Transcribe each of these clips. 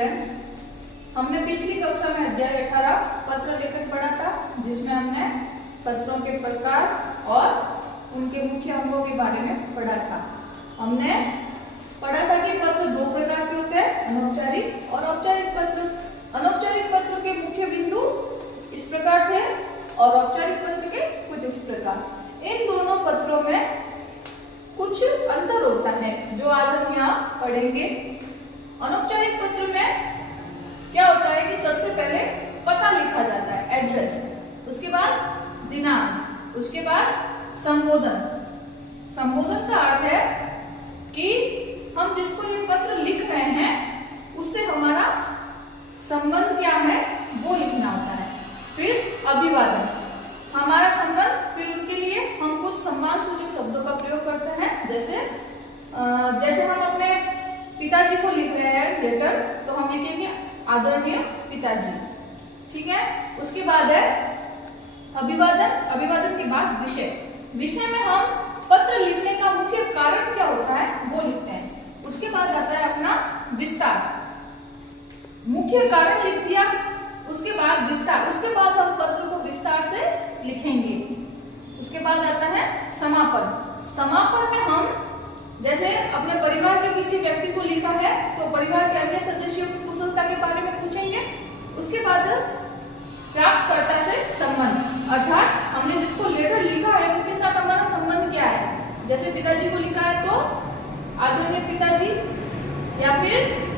Students, हमने पिछली कक्षा में अध्याय 18 पत्र लेखन पढ़ा था, जिसमें हमने पत्रों के प्रकार और उनके मुख्य अंगों के बारे में पढ़ा था। हमने पढ़ा था कि पत्र दो प्रकार के होते हैं, अनौपचारिक और औपचारिक पत्र। अनौपचारिक पत्र के मुख्य बिंदु इस प्रकार थे और औपचारिक पत्र के कुछ इस प्रकार। इन दोनों पत्रों में कुछ अंतर होता है जो आज हम यहाँ पढ़ेंगे। अनौपचारिक पत्र में क्या होता है कि सबसे पहले पता लिखा जाता है, एड्रेस, उसके बाद दिनांक, उसके बाद संबोधन। संबोधन का अर्थ है कि हम जिसको ये पत्र लिख रहे हैं उससे हमारा संबंध क्या है वो लिखना होता है। फिर अभिवादन, हमारा संबंध, फिर उनके लिए हम कुछ सम्मान सूचक शब्दों का प्रयोग करते हैं। जैसे हम अपने पिताजी को लिख रहे हैं लेटर, तो हम लिखेंगे आदरणीय पिताजी, ठीक है। उसके बाद है अभिवादन। अभिवादन के बाद विषय। विषय में हम पत्र लिखने का मुख्य कारण क्या होता है वो लिखते हैं। उसके बाद आता है अपना विस्तार। मुख्य कारण लिख दिया, उसके बाद विस्तार, उसके बाद हम पत्र को विस्तार से लिखेंगे। उसके बाद आता है समापन। समापन में हम जैसे अपने परिवार के किसी व्यक्ति को लिखा है तो परिवार के अन्य सदस्यों की कुशलता के बारे में पूछेंगे। उसके बाद प्राप्तकर्ता से संबंध, अर्थात हमने जिसको लेटर लिखा है उसके साथ हमारा संबंध क्या है। जैसे पिताजी को लिखा है तो आदरणीय पिताजी, या फिर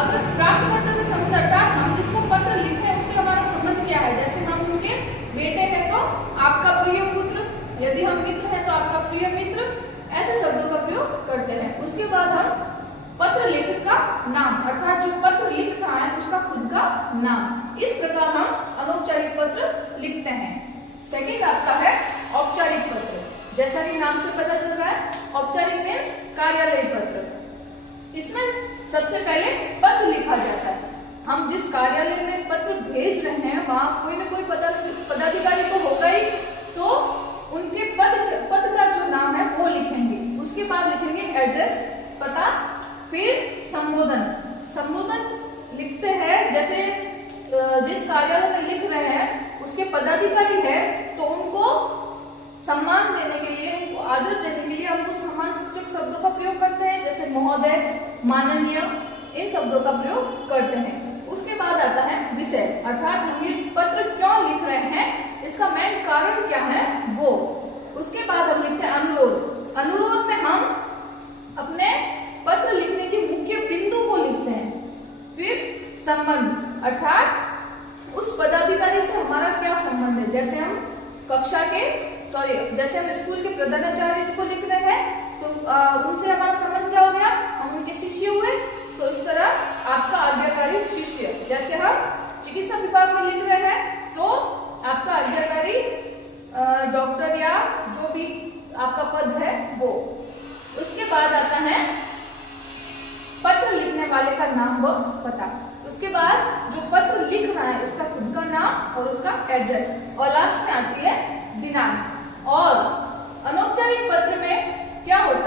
अगर प्राप्तकर्ता से संबंध अर्थात हम जिसको पत्र लिख रहे हैं उससे हमारा संबंध क्या है। जैसे हम उनके बेटे हैं तो आपका प्रिय पुत्र, यदि हम मित्र हैं तो आपका प्रिय मित्र, ऐसे शब्दों का प्रयोग करते हैं। उसके बाद हम पत्र लेखक का नाम, अर्थात जो पत्र लिख रहा है उसका खुद का नाम। इस प्रकार हम अनौपचारिक पत्र लिखते हैं। सेकंड आपका है औपचारिक पत्र। जैसा कि नाम से पता चल रहा है, औपचारिक मीन्स कार्यालय पत्र। इसमें सबसे पहले पद लिखा जाता है। हम जिस कार्यालय में पत्र भेज रहे हैं वहां कोई ना कोई पदाधिकारी तो होगा ही, तो उनके पद का जो नाम है वो लिखेंगे। उसके बाद लिखेंगे एड्रेस, पता, फिर संबोधन। संबोधन लिखते हैं जैसे जिस कार्यालय में लिख रहे हैं उसके पदाधिकारी है तो उनको सम्मान देने के लिए, उनको आदर देने के लिए हम कुछ सम्मान सूचक शब्दों का प्रयोग करते हैं, जैसे महोदय, माननीय, इन शब्दों का प्रयोग करते हैं। उसके बाद आता है विषय, अर्थात हम ये पत्र क्यों लिख रहे हैं, इसका मेन कारण क्या है वो। उसके बाद हम लिखते हैं अनुरोध। अनुरोध में हम अपने पत्र लिखने के मुख्य बिंदु को लिखते हैं। फिर संबंध, अर्थात उस पदाधिकारी से हमारा क्या संबंध है। जैसे हम जैसे हम स्कूल के प्रधानाचार्य जी को लिख रहे हैं तो उनसे हमारा संबंध क्या हो गया, हम उनके शिष्य हुए। तो इस तरह आपका आज्ञाकारी शिष्य, जैसे हम चिकित्सा विभाग में लिख रहे हैं तो आपका आज्ञाकारी डॉक्टर या जो भी आपका पद है वो। उसके बाद आता है पत्र लिखने वाले का नाम व पता। उसके बाद जो पत्र लिख रहा है उसका खुद का नाम और उसका एड्रेस, और लास्ट में आती है दिनांक। और अनौपचारिक पत्र में क्या होता